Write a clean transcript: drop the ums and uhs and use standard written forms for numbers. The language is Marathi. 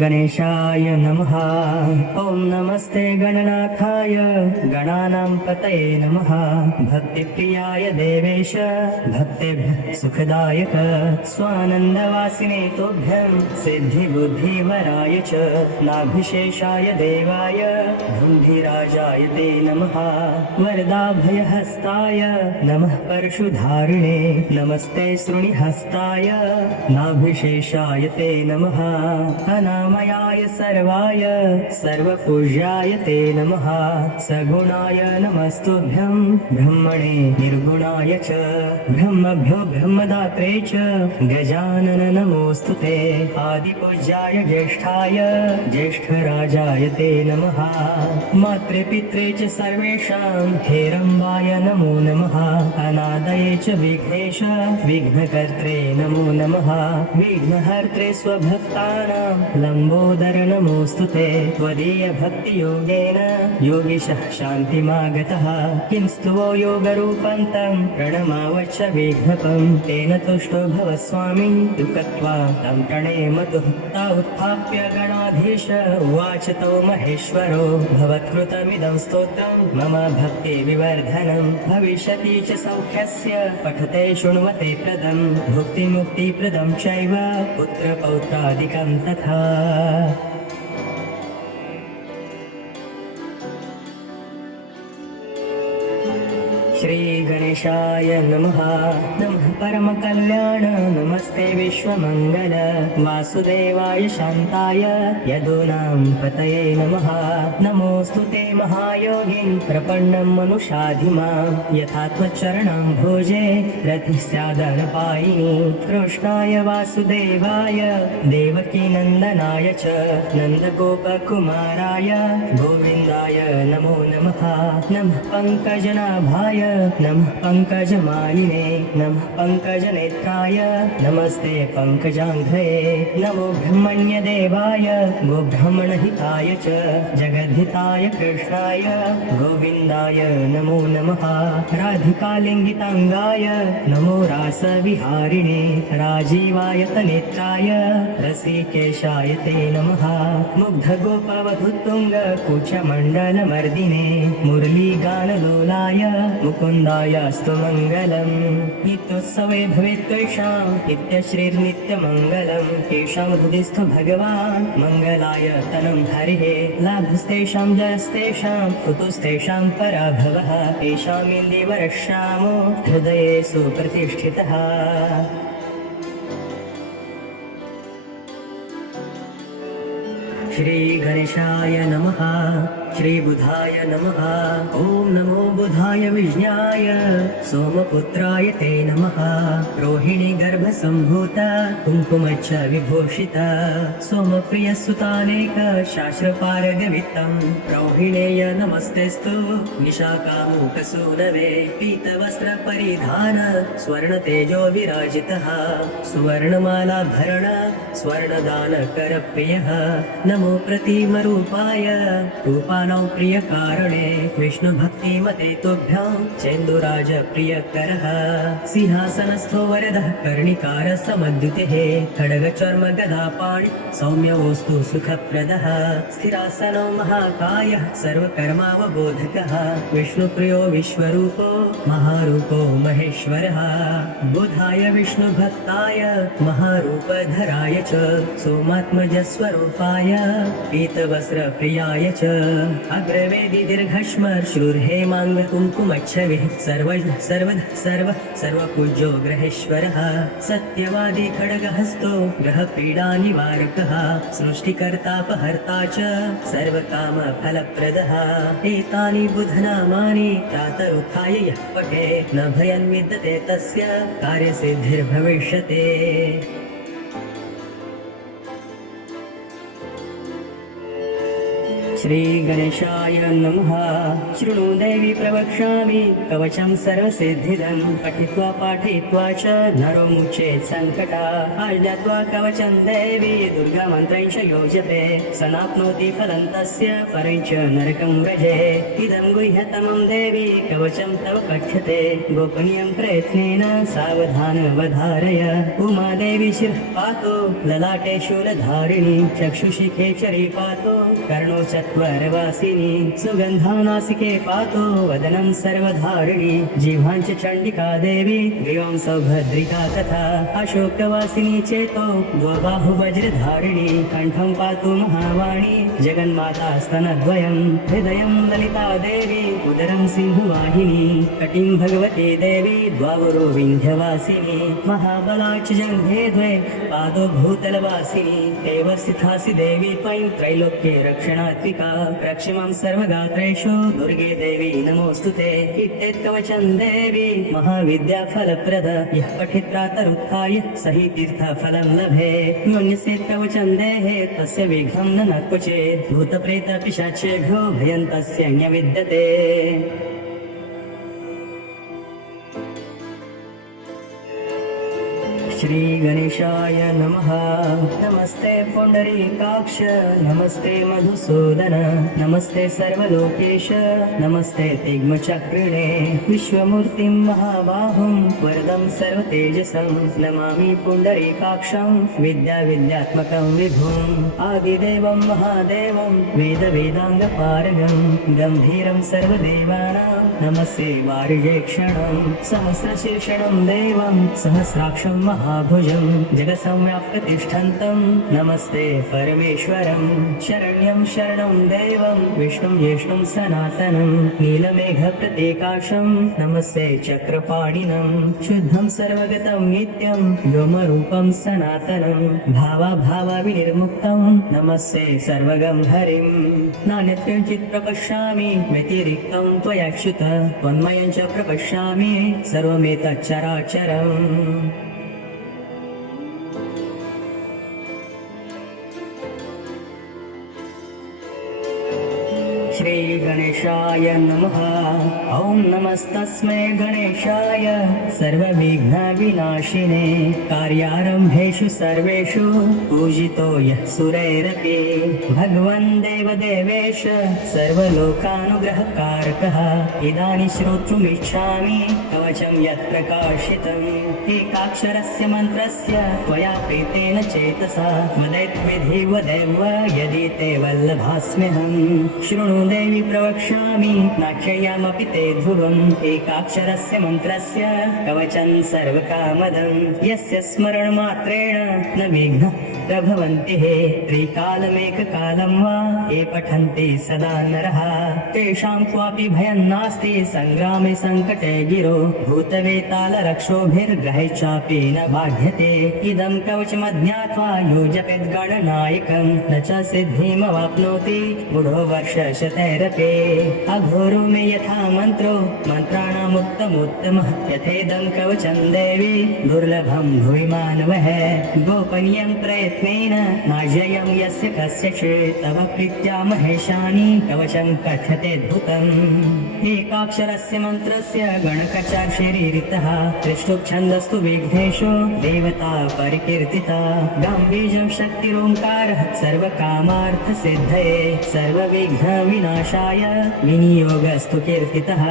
गणेशाय नमः। ओम नमस्ते गणनाथाय गणानां पतये नमः। भक्तिप्रियाय देवेश भक्तेभ्यः सुखदायक स्वानन्दवासिने तुभ्यं सिद्धिबुद्धिवराय च नाभिशेषाय देवाय धुन्धिराजाय ते नमः। वरदाभयहस्ताय नमः परशुधारिणे नमस्ते शृणिहस्ताय नाभिशेषाय ते नमः। अनामयाय सर्वाय सर्वपूज्याय ते नमः। सगुणाय नमस्तुभ्यं ब्रह्मणे निर्गुणाय च ब्रह्मभ्यो ब्रह्मदात्रे च गजानन नमोऽस्तु ते। आदिपूज्याय ज्येष्ठाय ज्येष्ठराजाय ते नमः। मातृपित्रे च सर्वेषां हेरम्बाय नमो नमः। अनादये च विघ्नेश विघ्नकर्त्रे नमो नमः। विघ्नहर्त्रे स्वभक्तानां लंबोदर नमोऽस्तु ते। त्वदीय भक्तियोगेन योगिशः शान्तिमागतः। किं स्तुवो योगरूपं तं प्रणमावच्च विघ्नपं। तेन तुष्टो भव स्वामी दुःखत्वा तं प्रणेमतुः। ता उत्थाप्य गणाधीश उवाच तौ महेश्वरो भवत्कृतमिदं स्तोत्रं मम भक्तिविवर्धनं। भविष्यति च सौख्यस्य पठते शृण्वते प्रदं। भुक्तिमुक्तिप्रदं चैव पुत्रपौत्रादिकं तथा। श्री गणेशाय नमः। नमः परमकल्याण नमस्ते विश्वमंगल वासुदेवाय शांताय यदूनां पतये नमः। नमोऽस्तु ते महायोगिन् प्रपन्नं मनुषाधिमां। यथा त्वच्चरणं भोजे रतिः स्यादनपायिनी। कृष्णाय वासुदेवाय देवकीनन्दनाय च नन्दगोपकुमाराय गोविन्दाय नमो नमः। नमः पङ्कजनाभाय नमः पङ्कजमालिने नमः पङ्कजनेत्राय नमस्ते पङ्कजाङ्घ्रये। नमो ब्रह्मण्यदेवाय गोब्राह्मणहिताय च जगद्धिताय कृष्णाय गोविन्दाय नमो नमः। राधिकालिङ्गिताङ्गाय नमो रासविहारिणे राजीवायतनेत्राय रसिकेशाय ते नमः। मुग्धगोपवधूतुङ्ग कुचमण्डलमर्दिने मुरलीगानलोलाय मुकुन्दायास्तु मङ्गलम्। नित्योत्सवे भवेत् तेषां नित्यश्रीर्नित्यमङ्गलम्। तेषां हृदिस्थो भगवान् मङ्गलाय तनं हरिः। लाभस्तेषां जयस्तेषां कुतुस्तेषां पराभवः। तेषामिन्दीवरश्यामो हृदयेषु प्रतिष्ठितः। श्री गणेशाय नमः। श्री बुधाय नमः। ओम नमो बुधाय विज्ञाय सोमपुत्राय ते नमः। रोहिणी गर्भसम्भूत कुङ्कुमच्च विभूषित सोमप्रियसुतानेक शास्त्रपारगवित्तं। रोहिणेय नमस्तेस्तु निशाकामुकसूनवे। पीतवस्त्रपरिधान स्वर्णतेजो विराजितः सुवर्णमालाभरण स्वर्णदानकरप्रियः। नमो प्रतिमरूपाय रूपाणां प्रियकारणे विष्णुभक्तिमते तुभ्यं चेन्दुराज प्रियकरः। सिंहासनस्थो वरदः कर्णिकार समद्युतिः खड्गचर्म गदापाणि सौम्योऽस्तु सुखप्रदः। स्थिरासनो महाकायः सर्वकर्मावबोधकः विष्णुप्रियो विश्वरूपो महारूपो महेश्वरः। बुधाय विष्णुभक्ताय महारूपधराय च सोमात्मजस्वरूपाय पीतवस्त्रप्रियाय च अग्रवेदी दीर्घश्मश्रुर्हेमाङ्ग कुङ्कुमच्छविः सर्वपूज्यो ग्रहेश्वरः। सत्यवादी खड्गहस्तो ग्रहपीडानिवारकः सृष्टिकर्तापहर्ता च सर्वकामफलप्रदः। एतानि बुधनामानि प्रातरुत्थाय यः पठेत् न भयं विद्यते तस्य कार्यसिद्धिर्भविष्यति। श्रीगणेशाय नमः। शृणु देवी प्रवक्ष्यामि कवचं सर्वसिद्धिदं। पठित्वा पाठयित्वा च नरो मुच्येत् सङ्कटा। आज्ञात्वा कवचं देवी दुर्गामन्त्रं योजते। सनाप्नोति फलं तस्य परं च नरकं व्रजे। इदं गुह्यतमं देवी कवचं तव पठ्यते। गोपनीयं प्रयत्नेन सावधानवधारय। उमा देवी शिरः पातु ललाटे शूलधारिणी। चक्षुषि खेचरी पातु कर्णो चत्वरवासिनी। सुगन्धानासिके पातु वदनं सर्वधारिणी। जिह्वाञ्च चण्डिका देवी ग्रीवां सौभद्रिका तथा। अशोकवासिनी चेतो द्वबाहुवज्रधारिणी। कण्ठं पातु महावाणी जगन्माता स्तनद्वयं। हृदयं ललिता देवी उदरं सिंहवाहिनी। कटिं भगवती देवी द्वावरो विन्ध्यवासिनी। महाबला च जङ्घे द्वे पादो भूतलवासिनी। एव स्थितासि देवी त्वयि त्रैलोक्ये रक्षणात्मिका। रक्षमां सर्वगात्रेषु दुर्गे देवी नमोऽस्तुते। इत्येत्कवचं देवी महाविद्या फलप्रद। यः पठित्रातरुत्थाय स हि तीर्थफलं लभे। न्योन्यस्येत्कवचं देहे तस्य विघ्नं न क्वचित्। भूतप्रेतपिशाचेभ्यो भयं तस्य न विद्यते। श्रीगणेशाय नमः। नमस्ते पुण्डरीकाक्ष नमस्ते मधुसूदन। नमस्ते सर्वलोकेश नमस्ते तिग्मचक्रिणे। विश्वमूर्तिं महाबाहुं वरदं सर्वतेजसं। नमामि पुण्डरीकाक्षं विद्याविद्यात्मकं विभुम्। आदिदेवं महादेवं वेदवेदाङ्गपारगं। गम्भीरं सर्वदेवानां नमस्ते वारिजेक्षणं। सहस्रशीर्षणं देवं सहस्राक्षं महाभुजं। जगत्संव्याप्ततिष्ठन्तं नमस्ते परमेश्वरं। शरण्यं शरणं देवं विष्णुं ज्येष्ठं सनातनं। नीलमेघप्रतीकाशं नमस्ते चक्रपाणिनं। शुद्धं सर्वगतं नित्यं व्योमरूपं सनातनं। भावाभावविनिर्मुक्तं नमस्ते सर्वगं हरिं। नान्यत्किञ्चित् प्रपश्यामि व्यतिरिक्तं त्वयाच्युत। त्वन्मयं च प्रपश्यामि सर्वमेतच्चराचरम्। श्रीगणेशाय नमः। ॐ नमस्तस्मै गणेशाय सर्वविघ्नविनाशिने। कार्यारम्भेषु सर्वेषु पूजितो यः सुरैरपि। भगवन् देवदेवेश सर्वलोकानुग्रहकारकः। इदानीं श्रोतुमिच्छामि कवचं यत् प्रकाशितम्। एकाक्षरस्य मन्त्रस्य त्वया प्रीतेन चेतसा। वदेद्विधि वदेव यदि ते वल्लभास्म्यहम्। शृणु देवी प्रवक्ष्यामि नाक्षयामपि ते ध्रुवम्। एकाक्षरस्य मन्त्रस्य कवचं सर्वकामदम्। यस्य स्मरणमात्रेण न विघ्नः प्रभवन्ति हे। त्रिकालमेककालं वा ये पठन्ति सदा नरः। तेषां क्वापि भयं नास्ति सङ्ग्रामे सङ्कटे गिरो। भूतवेतालरक्षोभिर्ग्रहे चापि न बाध्यते। इदं कवचमज्ञात्वा यो जपेत् गणनायकं। न च सिद्धिमवाप्नोति मूढो वर्षशतैरपि। अघोरो मे यथा मन्त्रो मन्त्राणामुत्तमोत्तमः। यथेदं कवचं देवी दुर्लभं भुवि मानवः। गोपनीयं प्रयत्नेन नाजयं यस्य कस्यचित्। तव प्रीत्या महेशानि कवचं कथ्यतेऽद्भुतम्। एकाक्षरस्य मन्त्रस्य गणकचाक्षरीरितः। त्रिष्टुप्छन्दस्तु विघ्नेषु देवता परिकीर्तिता। गाम्भीर्यं शक्तिरोङ्कारः सर्वकामार्थसिद्धये। सर्वविघ्नविनाशाय विनियोगस्तु कीर्तितः।